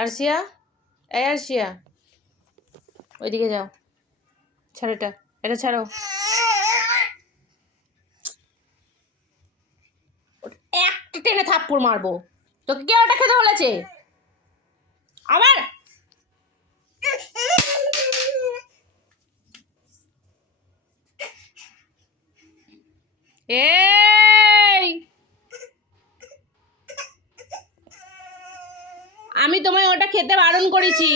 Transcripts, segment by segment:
আরশিয়া, এই আরশিয়া, ওইদিকে যাও। ছাড়ো এটা ছাড়ো। একটা টেনে থাপ্পড় মারবো। তোকে কে ওটা খেতে বলেছে? আবার এই, আমি তোমায় ওটা খেতে বারণ করেছি,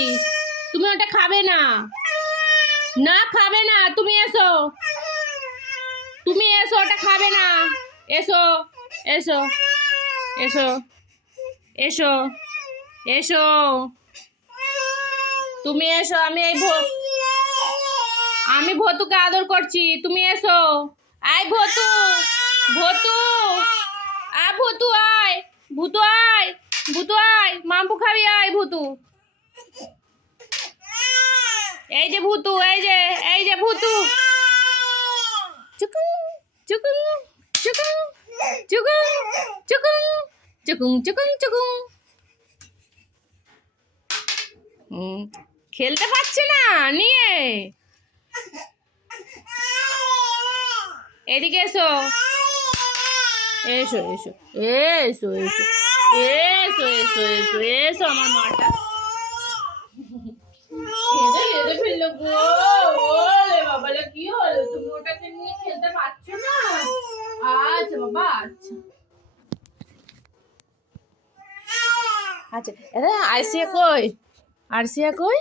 তুমি ওটা খাবে না। না খাবে না, তুমি এসো, তুমি এসো, ওটা খাবে না। এসো এসো এসো এসো এসো, তুমি এসো। আমি ভতুকে আদর করছি, তুমি এসো। আয় ভতু, ভতু, ভতু আয়, ভূতু আয়, ভূতু আয়, মাম্পু খাবি, আয় ভূতু। এই যে ভূতু, এই যে ভূতু। চুকুং চুকুং চুকুং চুকুং চুকুং চুকুং চুকুং চুকুং। খেলতে পারছে না নিয়ে। এদিকে এসো, এসো এসো এসো এসো এসো এসো এসো এসো, আমার মাটা খেতে ফেললো গো। ওলে বাবালে, কি হলো? তুমি ওটাকে নিয়ে খেলতে পারছো না? আচ্ছা বাবা, আচ্ছা আচ্ছা। আরশিয়া কই? আরশিয়া কই?